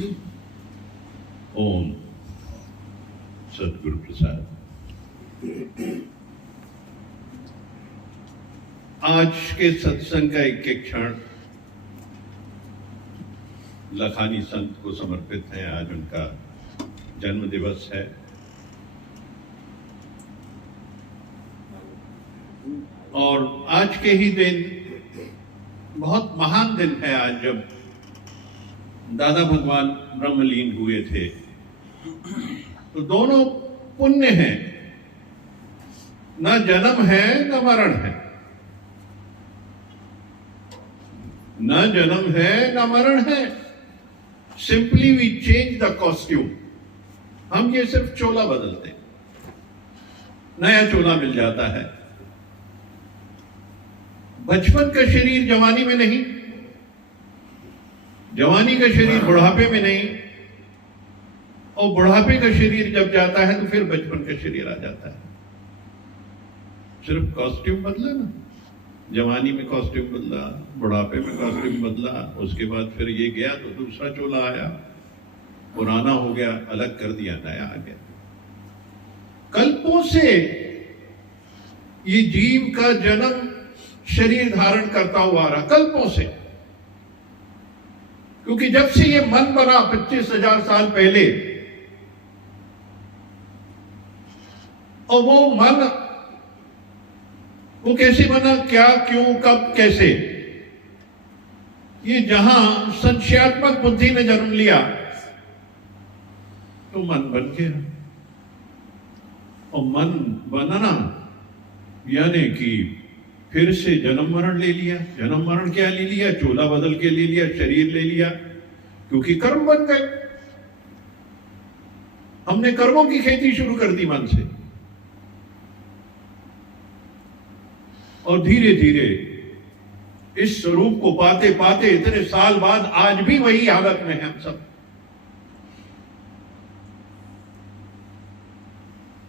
ओम सदगुरु प्रसाद। आज के सत्संग का एक एक क्षण लखानी संत को समर्पित है। आज उनका जन्म दिवस है और आज के ही दिन बहुत महान दिन है। आज जब दादा भगवान ब्रह्मलीन हुए थे तो दोनों पुण्य हैं, न जन्म है न मरण है, न जन्म है न मरण है। Simply we change the costume. हम ये सिर्फ चोला बदलते, नया चोला मिल जाता है। बचपन का शरीर जवानी में नहीं, जवानी का शरीर बुढ़ापे में नहीं, और बुढ़ापे का शरीर जब जाता है तो फिर बचपन का शरीर आ जाता है। सिर्फ कॉस्ट्यूम बदला ना, जवानी में कॉस्ट्यूम बदला, बुढ़ापे में कॉस्ट्यूम बदला, उसके बाद फिर ये गया तो दूसरा चोला आया, पुराना हो गया, अलग कर दिया, नया आ गया। कल्पों से ये जीव का जन्म शरीर धारण करता हुआ आ रहा, कल्पों से। क्योंकि जब से ये मन बना 25,000 साल पहले, और वो मन वो कैसे बना, क्या, क्यों, कब, कैसे, ये जहां संशयात्मक बुद्धि ने जन्म लिया तो मन बन गया। और मन बनना यानी कि फिर से जन्म मरण ले लिया। जन्म मरण क्या ले लिया? चोला बदल के ले लिया, शरीर ले लिया, क्योंकि कर्म बन गए। हमने कर्मों की खेती शुरू कर दी मन से, और धीरे धीरे इस स्वरूप को पाते पाते इतने साल बाद आज भी वही हालत में है हम सब।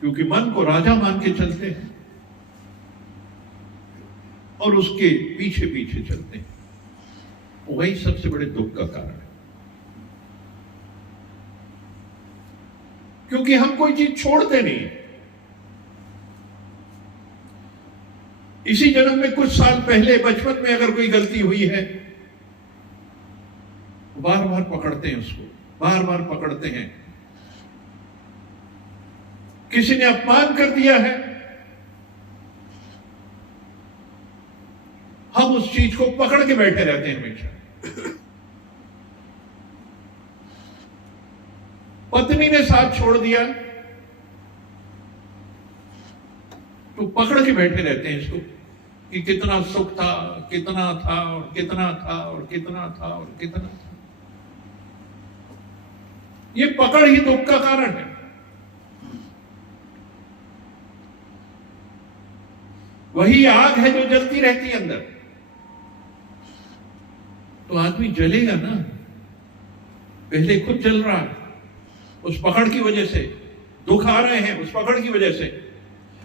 क्योंकि मन को राजा मान के चलते हैं और उसके पीछे पीछे चलते हैं। वही सबसे बड़े दुख का कारण है। क्योंकि हम कोई चीज छोड़ते नहीं। इसी जन्म में कुछ साल पहले बचपन में अगर कोई गलती हुई है, बार बार पकड़ते हैं उसको, बार बार पकड़ते हैं। किसी ने अपमान कर दिया है, हम उस चीज को पकड़ के बैठे रहते हैं हमेशा। पत्नी ने साथ छोड़ दिया तो पकड़ के बैठे रहते हैं इसको कि कितना सुख था, कितना था और कितना था और कितना था और कितना था। ये पकड़ ही दुख का कारण है। वही आग है जो जलती रहती है अंदर, तो आदमी जलेगा ना। पहले खुद जल रहा है उस पकड़ की वजह से, दुख आ रहे हैं उस पकड़ की वजह से।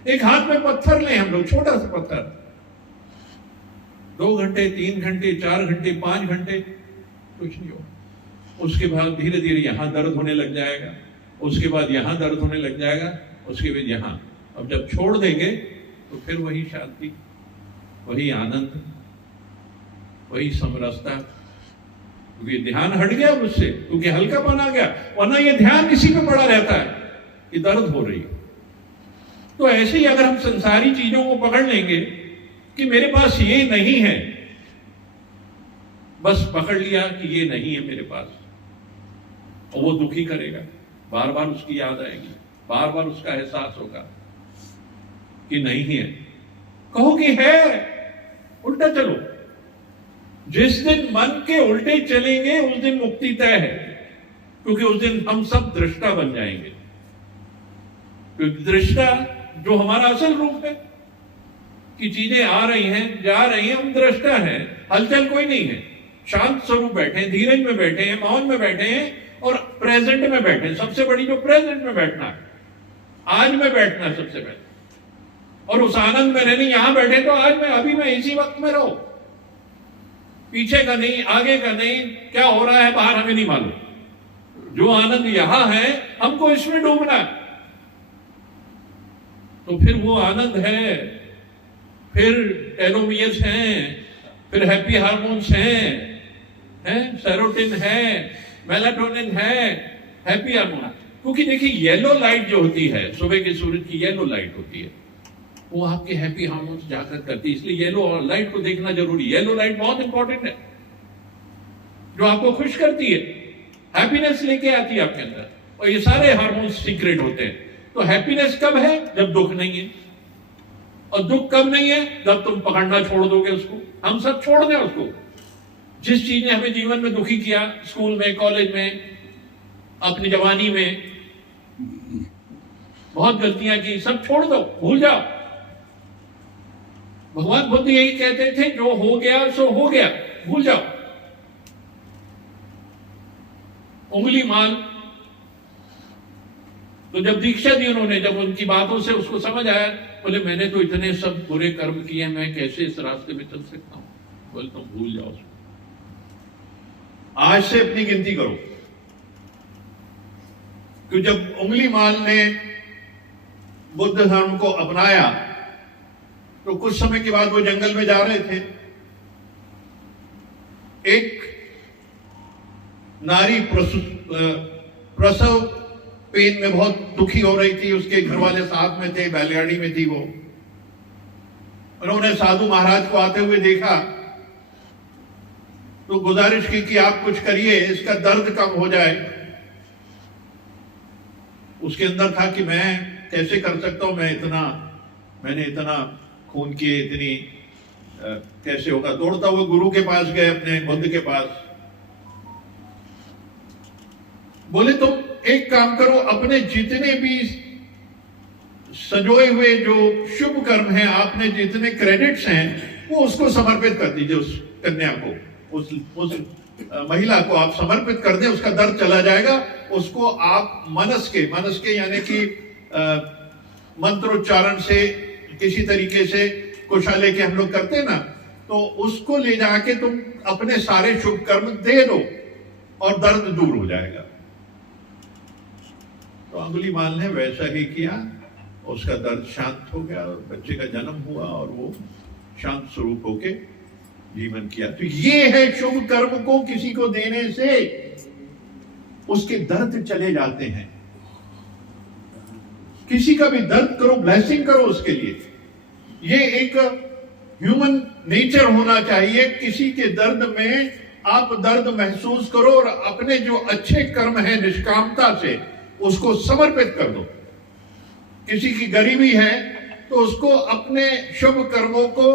एक हाथ में पत्थर ले हम लोग, छोटा सा पत्थर, 2 घंटे 3 घंटे 4 घंटे 5 घंटे कुछ नहीं हो। उसके बाद धीरे धीरे यहां दर्द होने लग जाएगा, उसके बाद यहां दर्द होने लग जाएगा, उसके बाद यहां। अब जब छोड़ देंगे तो फिर वही शांति, वही आनंद, वही समरसता। क्योंकि ध्यान हट गया उससे, क्योंकि हल्कापन आ गया। वरना ये ध्यान इसी पे पड़ा रहता है कि दर्द हो रही है। तो ऐसे ही अगर हम संसारी चीजों को पकड़ लेंगे कि मेरे पास ये नहीं है, बस पकड़ लिया कि ये नहीं है मेरे पास, और वो दुखी करेगा। बार बार उसकी याद आएगी, बार बार उसका एहसास होगा कि नहीं है। कहो कि है, उल्टा चलो। जिस दिन मन के उल्टे चलेंगे उस दिन मुक्ति तय है। क्योंकि उस दिन हम सब दृष्टा बन जाएंगे। क्योंकि दृष्टा जो हमारा असल रूप है कि चीजें आ रही हैं, जा रही हैं, हम दृष्टा हैं। हलचल कोई नहीं है, शांत स्वरूप बैठे हैं, धीरज में बैठे हैं, मौन में बैठे हैं और प्रेजेंट में बैठे हैं। सबसे बड़ी जो प्रेजेंट में बैठना है, आज में बैठना है सबसे पहले। और उस आनंद में रहने, यहां बैठे तो आज में, अभी में, इसी वक्त में रहो। पीछे का नहीं, आगे का नहीं, क्या हो रहा है बाहर हमें नहीं मालूम। जो आनंद यहां है हमको इसमें डूबना है। तो फिर वो आनंद है, फिर टेलोमियर्स हैं, फिर हैप्पी हार्मोन्स हैं, सेरोटिन है, मेलाटोनिन है, हैप्पी हार्मोन। क्योंकि देखिए येलो लाइट जो होती है, सुबह के सूरज की येलो लाइट होती है, वो आपके हैप्पी हार्मोन्स जागृत करती है। इसलिए येलो लाइट को देखना जरूरी है। येलो लाइट बहुत इंपॉर्टेंट है, जो आपको खुश करती है, हैप्पीनेस लेके आती है आपके अंदर, और ये सारे हार्मोन्स सीक्रेट होते हैं। तो हैप्पीनेस कब है? जब दुख नहीं है। और दुख कब नहीं है? जब तुम पकड़ना छोड़ दोगे उसको। हम सब छोड़ दें उसको। जिस चीज ने हमें जीवन में दुखी किया, स्कूल में, कॉलेज में, अपनी जवानी में बहुत गलतियां की, सब छोड़ दो, भूल जाओ। भगवान बुद्ध यही कहते थे, जो हो गया सो हो गया, भूल जाओ। उंगली माल, तो जब दीक्षा दी उन्होंने, जब उनकी बातों से उसको समझ आया, बोले मैंने तो इतने सब बुरे कर्म किए, मैं कैसे इस रास्ते में चल सकता हूं? बोले तुम भूल जाओ उसको। आज से अपनी गिनती करो। कि जब उंगली माल ने बुद्ध धर्म को अपनाया, तो कुछ समय के बाद वो जंगल में जा रहे थे। एक नारी प्रसव पेन में बहुत दुखी हो रही थी, उसके घर वाले साथ में थे, बैलगाड़ी में थी वो। उन्होंने साधु महाराज को आते हुए देखा, तो गुजारिश की कि आप कुछ करिए, इसका दर्द कम हो जाए। उसके अंदर था कि मैं कैसे कर सकता हूं, मैंने इतना खून किए, इतनी कैसे होगा। दौड़ता हुआ गुरु के पास गए, अपने बुद्ध के पास। बोले तुम एक काम करो, अपने जितने भी सजोए हुए जो शुभ कर्म हैं, आपने जितने क्रेडिट्स हैं, वो उसको समर्पित कर दीजिए। उस कन्या को, उस महिला को आप समर्पित कर दें, उसका दर्द चला जाएगा। उसको आप मनस के यानी कि मंत्रोच्चारण से, किसी तरीके से कुशा लेके हम लोग करते हैं ना, तो उसको ले जाके तुम अपने सारे शुभ कर्म दे दो और दर्द दूर हो जाएगा। तो अंगुलीमाल ने वैसा ही किया, उसका दर्द शांत हो गया और बच्चे का जन्म हुआ और वो शांत स्वरूप होके जीवन किया। तो ये है शुभ कर्म को किसी को देने से उसके दर्द चले जाते हैं। किसी का भी दर्द करो, ब्लेसिंग करो उसके लिए। ये एक ह्यूमन नेचर होना चाहिए। किसी के दर्द में आप दर्द महसूस करो और अपने जो अच्छे कर्म है निष्कामता से उसको समर्पित कर दो। किसी की गरीबी है तो उसको अपने शुभ कर्मों को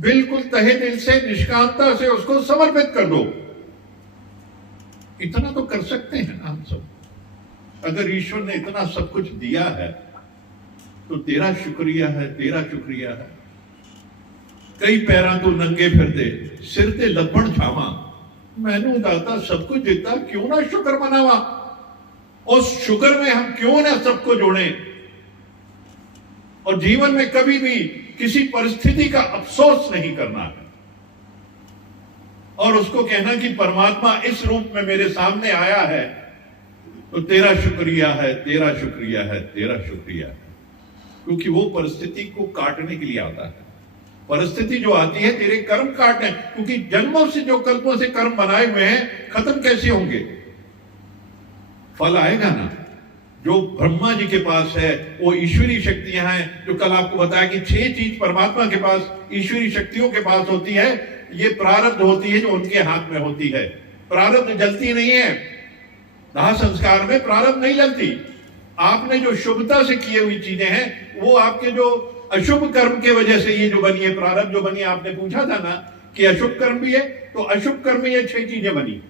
बिल्कुल तहे दिल से, निष्कामता से उसको समर्पित कर दो। इतना तो कर सकते हैं हम सब। अगर ईश्वर ने इतना सब कुछ दिया है तो तेरा शुक्रिया है, तेरा शुक्रिया है। कई पैरा तो नंगे फिरते, सिर ते लपड़ छावा, मैनू दाता सब कुछ देता, क्यों ना शुक्र मनावा। उस शुक्र में हम क्यों ना सबको जोड़े और जीवन में कभी भी किसी परिस्थिति का अफसोस नहीं करना है और उसको कहना कि परमात्मा इस रूप में मेरे सामने आया है तो तेरा शुक्रिया है, तेरा शुक्रिया है, तेरा शुक्रिया है। क्योंकि वो परिस्थिति को काटने के लिए आता है। परिस्थिति जो आती है तेरे कर्म काटने, क्योंकि जन्मों से जो कल्पों से कर्म बनाए हुए हैं खत्म कैसे होंगे? फल आएगा ना। जो ब्रह्मा जी के पास है वो ईश्वरीय शक्तियां हैं। जो कल आपको बताया कि 6 चीज परमात्मा के पास, ईश्वरीय शक्तियों के पास होती है। ये प्रारब्ध होती है जो उनके हाथ में होती है। प्रारब्ध जलती नहीं है। दाह संस्कार में प्रारब्ध नहीं जलती। आपने जो शुभता से किए हुई चीजें हैं वो आपके जो अशुभ कर्म के वजह से ये जो बनी है, प्रारब्ध जो बनी, आपने पूछा था ना कि अशुभ कर्म भी है, तो अशुभ कर्म में ये 6 चीजें बनी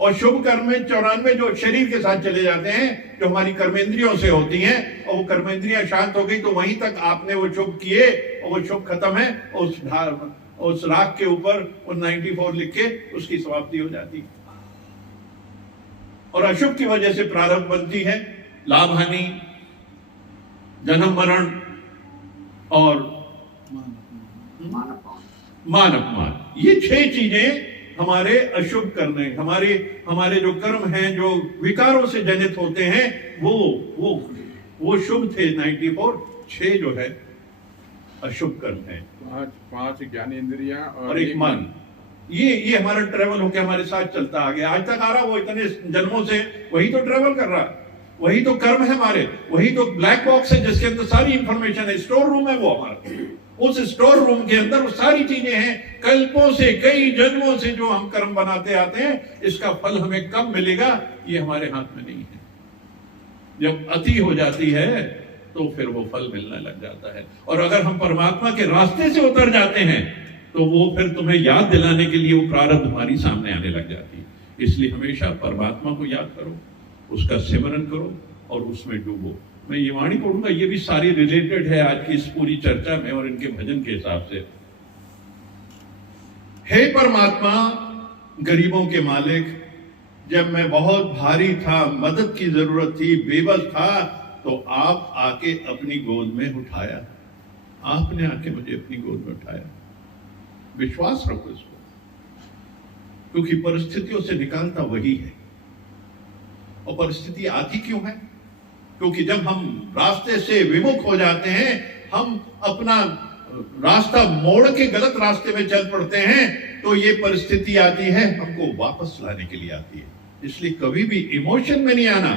और शुभ कर्म में 94 जो शरीर के साथ चले जाते हैं, जो हमारी कर्मेंद्रियों से होती हैं, और वो कर्मेंद्रियां शांत हो गई तो वहीं तक आपने वो शुभ किए और वो शुभ खत्म है। उस राख के ऊपर वो 94 लिख के उसकी समाप्ति हो जाती है। और अशुभ की वजह से प्रारब्ध बनती है, लाभ हानि, जन्म मरण और मान अपमान। ये 6 चीजें हमारे अशुभ करने, हमारे जो कर्म हैं जो विकारों से जनित होते हैं वो शुभ थे 94, 6 जो है अशुभ कर्म है। पांच ज्ञानेंद्रियां और एक मन। ये हमारा ट्रेवल होके हमारे साथ चलता आ गया, आज तक आ रहा, वो इतने जन्मों से वही तो ट्रेवल कर रहा है, वही तो कर्म है हमारे, वही तो ब्लैक बॉक्स है जिसके अंदर सारी इंफॉर्मेशन है, स्टोर रूम है वो हमारा। उस स्टोर रूम के अंदर वो सारी चीजें हैं, कल्पों से, कई जन्मों से जो हम कर्म बनाते आते हैं, इसका फल हमें कब मिलेगा ये हमारे हाथ में नहीं है। जब अति हो जाती है तो फिर वो फल मिलने लग जाता है। और अगर हम परमात्मा के रास्ते से उतर जाते हैं तो वो फिर तुम्हें याद दिलाने के लिए वो प्रारब्ध हमारी सामने आने लग जाती है। इसलिए हमेशा परमात्मा को याद करो, उसका सिमरन करो और उसमें डूबो। मैं ये वाणी पढ़ूंगा, ये भी सारी रिलेटेड है आज की इस पूरी चर्चा में और इनके भजन के हिसाब से। हे परमात्मा, गरीबों के मालिक, जब मैं बहुत भारी था, मदद की जरूरत थी, बेबस था, तो आप आके अपनी गोद में उठाया। आपने आके मुझे अपनी गोद में उठाया। विश्वास रखो इसको, क्योंकि परिस्थितियों से निकालता वही है। और परिस्थिति आती क्यों है? क्योंकि जब हम रास्ते से विमुख हो जाते हैं, हम अपना रास्ता मोड़ के गलत रास्ते में चल पड़ते हैं, तो ये परिस्थिति आती है, हमको वापस लाने के लिए आती है। इसलिए कभी भी इमोशन में नहीं आना,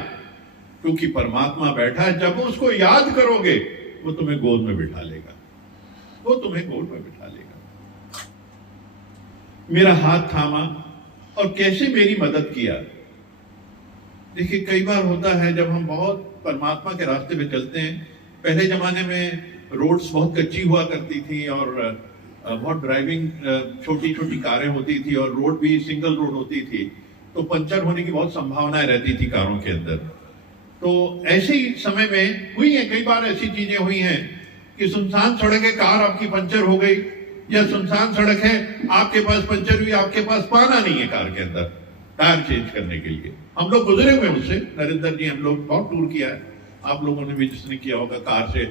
क्योंकि परमात्मा बैठा है। जब उसको याद करोगे वो तुम्हें गोद में बिठा लेगा, वो तुम्हें गोद में बिठा लेगा। मेरा हाथ थामा और कैसे मेरी मदद किया। देखिए, कई बार होता है जब हम बहुत परमात्मा के रास्ते पे चलते हैं। पहले जमाने में रोड्स बहुत कच्ची हुआ करती थी और बहुत ड्राइविंग, छोटी छोटी कारें होती थी और रोड भी सिंगल रोड होती थी, तो पंचर होने की बहुत संभावनाएं रहती थी कारों के अंदर। तो ऐसे ही समय में हुई है, कई बार ऐसी चीजें हुई हैं कि सुनसान सड़क है, कार आपकी पंचर हो गई, या सुनसान सड़क है, आपके पास पंचर हुई, आपके पास पाना नहीं है कार के अंदर टायर चेंज करने के लिए। हम लोग गुजरे हुए उससे, नरेंद्र जी, हम लोग बहुत टूर किया है, आप लोगों ने भी जिसने किया होगा, कार से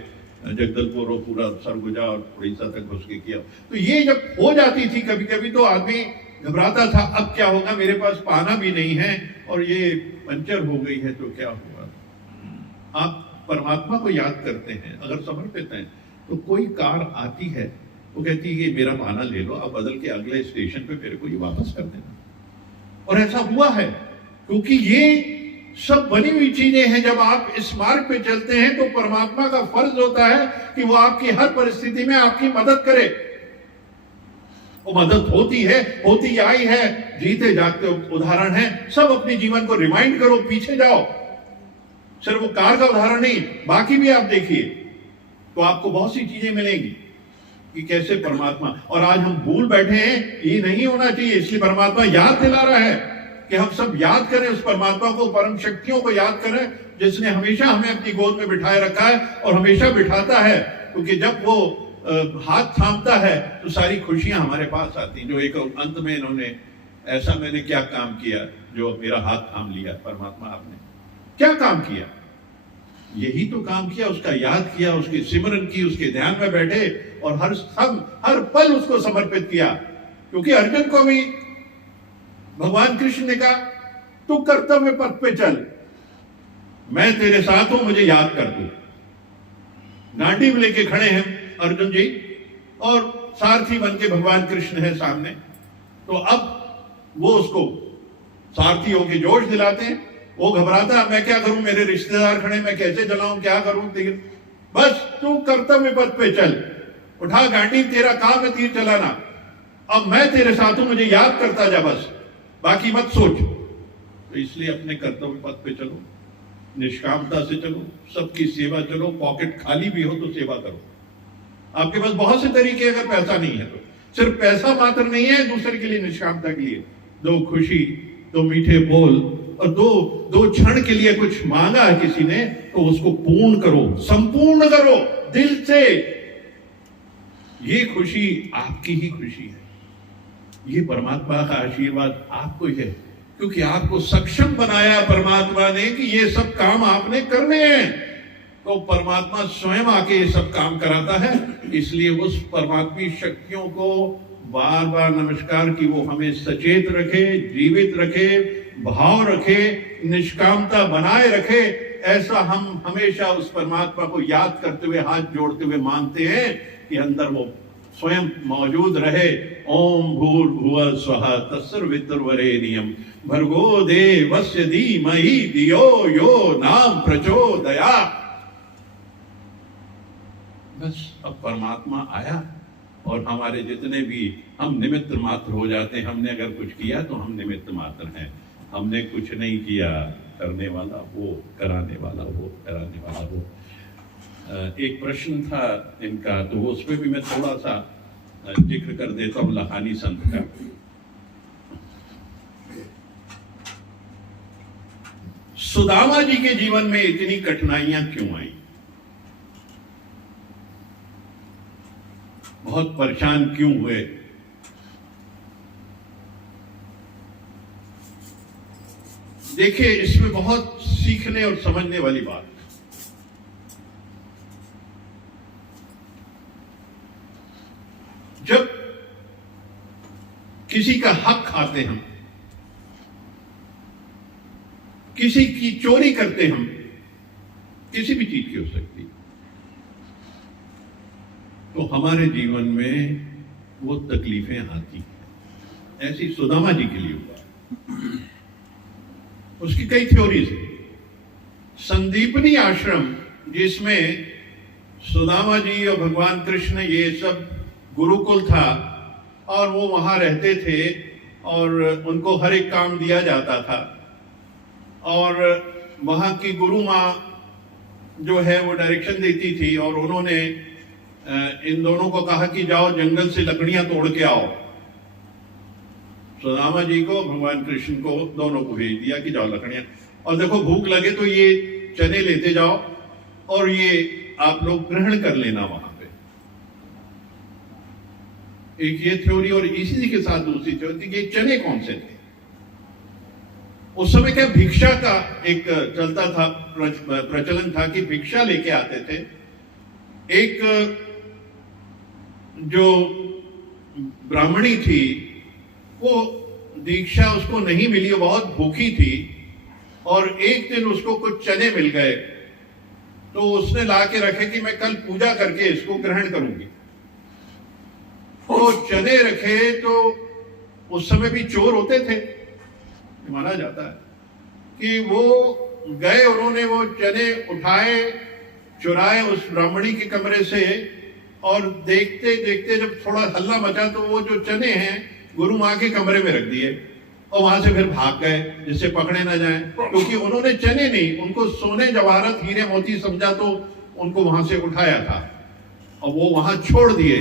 जगदलपुर और पूरा सरगुजा और उड़ीसा तक घुस के किया। तो ये जब हो जाती थी कभी कभी तो आदमी घबराता था, अब क्या होगा, मेरे पास पाना भी नहीं है और ये पंचर हो गई है तो क्या होगा। आप परमात्मा को याद करते हैं, अगर समर्पित हैं, तो कोई कार आती है, वो कहती है मेरा पाना ले लो, अब बदल के अगले स्टेशन पे मेरे को ये वापस कर देना। और ऐसा हुआ है, क्योंकि ये सब बनी हुई चीजें हैं। जब आप इस मार्ग पे चलते हैं तो परमात्मा का फर्ज होता है कि वो आपकी हर परिस्थिति में आपकी मदद करे। वो मदद होती है, होती आई है, जीते जागते उदाहरण है। सब अपने जीवन को रिमाइंड करो, पीछे जाओ, सिर्फ वो कार का उदाहरण नहीं, बाकी भी आप देखिए तो आपको बहुत सी चीजें मिलेंगी कि कैसे परमात्मा। और आज हम भूल बैठे हैं, ये नहीं होना चाहिए, इसलिए परमात्मा याद दिला रहा है कि हम सब याद करें उस परमात्मा को, परम शक्तियों को याद करें, जिसने हमेशा हमें अपनी गोद में बिठाए रखा है और हमेशा बिठाता है। क्योंकि जब वो हाथ थामता है तो सारी खुशियां हमारे पास आती हैं। जो एक अंत में इन्होंने, ऐसा मैंने क्या काम किया जो मेरा हाथ थाम लिया। परमात्मा आपने क्या काम किया? यही तो काम किया, उसका याद किया, उसकी सिमरन की, उसके ध्यान में बैठे और हर पल उसको समर्पित किया। क्योंकि अर्जुन को भी भगवान कृष्ण ने कहा, तू कर्तव्य पथ पे चल, मैं तेरे साथ हूं, मुझे याद कर तू। गांडी में लेके खड़े हैं अर्जुन जी और सारथी बन के भगवान कृष्ण है सामने। तो अब वो उसको सारथी होके जोश दिलाते हैं, वो घबराता है, मैं क्या करूं, मेरे रिश्तेदार खड़े, मैं कैसे चलाऊं, क्या करूं तीर। बस तू कर्तव्य पथ पे चल, उठा गांडी, तेरा काम है तीर चलाना, अब मैं तेरे साथ हूं, मुझे याद करता जा, बस बाकी मत सोच। तो इसलिए अपने कर्तव्य पथ पे चलो, निष्कामता से चलो, सबकी सेवा चलो, पॉकेट खाली भी हो तो सेवा करो। आपके पास बहुत से तरीके, अगर पैसा नहीं है तो सिर्फ पैसा मात्र नहीं है, दूसरे के लिए निष्कामता के लिए दो खुशी, दो मीठे बोल और दो क्षण के लिए कुछ मांगा है किसी ने तो उसको पूर्ण करो, संपूर्ण करो दिल से। ये खुशी आपकी ही खुशी है, ये परमात्मा का आशीर्वाद आपको ही है, क्योंकि आपको सक्षम बनाया परमात्मा ने कि ये सब काम आपने करने हैं। तो परमात्मा स्वयं आके ये सब काम कराता है। इसलिए उस परमात्मी शक्तियों को बार बार नमस्कार कि वो हमें सचेत रखे, जीवित रखे, भाव रखे, निष्कामता बनाए रखे। ऐसा हम हमेशा उस परमात्मा को याद करते हुए, हाथ जोड़ते हुए मानते हैं कि अंदर वो स्वयं मौजूद रहे। ओम भूर्भुवः स्वः तत्सवितुर्वरेण्यं भर्गो देवस्य धीमहि धियो यो नाम प्रचोदयात्। बस अब परमात्मा आया और हमारे जितने भी हम निमित्त मात्र हो जाते हैं। हमने अगर कुछ किया तो हम निमित्त मात्र हैं, हमने कुछ नहीं किया। करने वाला वो, कराने वाला वो, कराने वाला वो। एक प्रश्न था इनका, तो उस पर भी मैं थोड़ा सा जिक्र कर देता हूं लहानी संत का। सुदामा जी के जीवन में इतनी कठिनाइयां क्यों आई? बहुत परेशान क्यों हुए? देखिए, इसमें बहुत सीखने और समझने वाली बात है। जब किसी का हक खाते हम, किसी की चोरी करते हम, किसी भी चीज की हो सकती, तो हमारे जीवन में वो तकलीफें आती हैं। ऐसी सुदामा जी के लिए हुआ। उसकी कई थ्योरीज है। संदीपनी आश्रम, जिसमें सुदामा जी और भगवान कृष्ण, ये सब गुरुकुल था और वो वहां रहते थे और उनको हर एक काम दिया जाता था। और वहां की गुरु माँ जो है वो डायरेक्शन देती थी और उन्होंने इन दोनों को कहा कि जाओ जंगल से लकड़ियां तोड़ के आओ। सुदामा जी को, भगवान कृष्ण को, दोनों को भेज दिया कि जाओ लकड़ियां, और देखो भूख लगे तो ये चने लेते जाओ और ये आप लोग ग्रहण कर लेना वहां पे। एक ये थ्योरी, और इसी के साथ दूसरी थ्योरी कि चने कौन से थे। उस समय क्या भिक्षा का एक चलता था, प्रचलन था कि भिक्षा लेके आते थे। एक जो ब्राह्मणी थी, वो दीक्षा उसको नहीं मिली, वो बहुत भूखी थी और एक दिन उसको कुछ चने मिल गए, तो उसने ला के रखे कि मैं कल पूजा करके इसको ग्रहण करूंगी। तो चने रखे, तो उस समय भी चोर होते थे, माना जाता है कि वो गए, उन्होंने वो चने उठाए, चुराए उस ब्राह्मणी के कमरे से, और देखते देखते जब थोड़ा हल्ला मचा तो वो जो चने हैं गुरु माँ के कमरे में रख दिए और वहां से फिर भाग गए, जिससे पकड़े ना जाए। क्योंकि उन्होंने चने नहीं, उनको सोने जवाहरत हीरे मोती समझा, तो उनको वहां से उठाया था और वो वहां छोड़ दिए।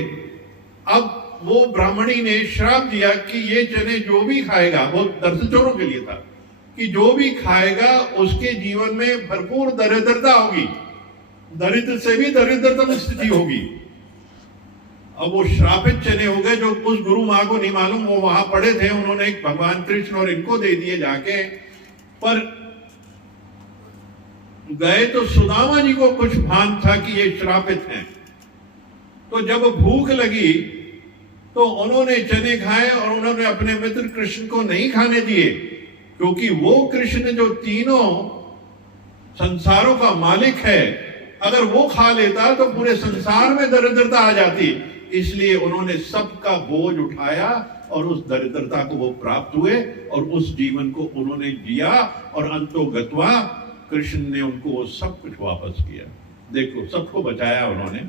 अब वो ब्राह्मणी ने श्राप दिया कि ये चने जो भी खाएगा, वो दरअसल चोरों के लिए था, कि जो भी खाएगा उसके जीवन में भरपूर दरिद्रता होगी, दरिद्र से भी दरिद्रतम स्थिति होगी। अब वो श्रापित चने हो गए, जो उस गुरु माँ को नहीं मालूम, वो वहां पड़े थे, उन्होंने भगवान कृष्ण और इनको दे दिए जाके। पर गए तो सुदामा जी को कुछ भान था कि ये श्रापित हैं। तो जब भूख लगी तो उन्होंने चने खाए और उन्होंने अपने मित्र कृष्ण को नहीं खाने दिए, क्योंकि वो कृष्ण जो तीनों संसारों का मालिक है, अगर वो खा लेता तो पूरे संसार में दरिद्रता आ जाती। इसलिए उन्होंने सबका बोझ उठाया और उस दरिद्रता को वो प्राप्त हुए और उस जीवन को उन्होंने जिया, और अंतोगत्वा कृष्ण ने उनको सब कुछ वापस किया। देखो, सबको बचाया उन्होंने,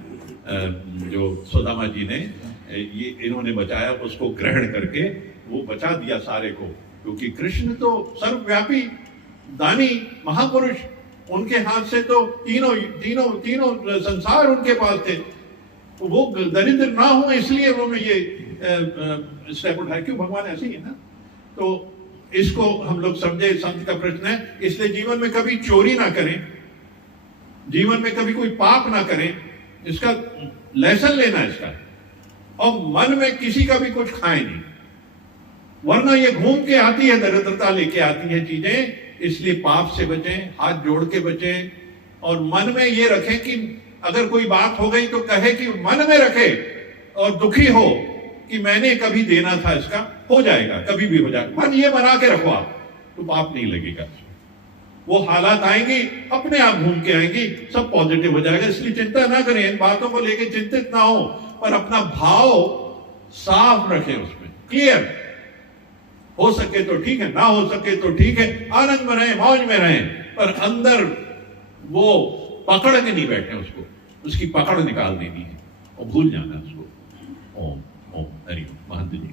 जो सुदामा जी ने ये इन्होंने बचाया, उसको ग्रहण करके वो बचा दिया सारे को। क्योंकि कृष्ण तो सर्वव्यापी दानी महापुरुष, उनके हाथ से तो तीनों तीनों तीनों संसार उनके पास थे। तो वो दरिद्र ना हो, इसलिए उन्होंने ये स्टेप उठाया। क्यों? भगवान ऐसे ही है ना। तो इसको हम लोग समझे, संत का प्रश्न है। इसलिए जीवन में कभी चोरी ना करें, जीवन में कभी कोई पाप ना करें, इसका लेसन लेना इसका। और मन में किसी का भी कुछ खाए नहीं, वरना ये घूम के आती है, दरिद्रता लेके आती है चीजें। इसलिए पाप से बचें, हाथ जोड़ के बचें, और मन में ये रखें कि अगर कोई बात हो गई तो कहे कि मन में रखे और दुखी हो कि मैंने कभी देना था इसका, हो जाएगा, कभी भी हो जाएगा, मन ये बना के रखो आप, तो पाप नहीं लगेगा। वो हालात आएंगी, अपने आप घूम के आएंगी, सब पॉजिटिव हो जाएगा। इसलिए चिंता ना करें, इन बातों को लेके चिंतित ना हो, पर अपना भाव साफ रखें, उसमें क्लियर। हो सके तो ठीक है, ना हो सके तो ठीक है, आनंद में रहें, मौज में रहें, पर अंदर वो पकड़ के नहीं बैठे, उसको, उसकी पकड़ निकाल देनी है और भूल जाना उसको। ओम ओम हरि ओम। महंत जी।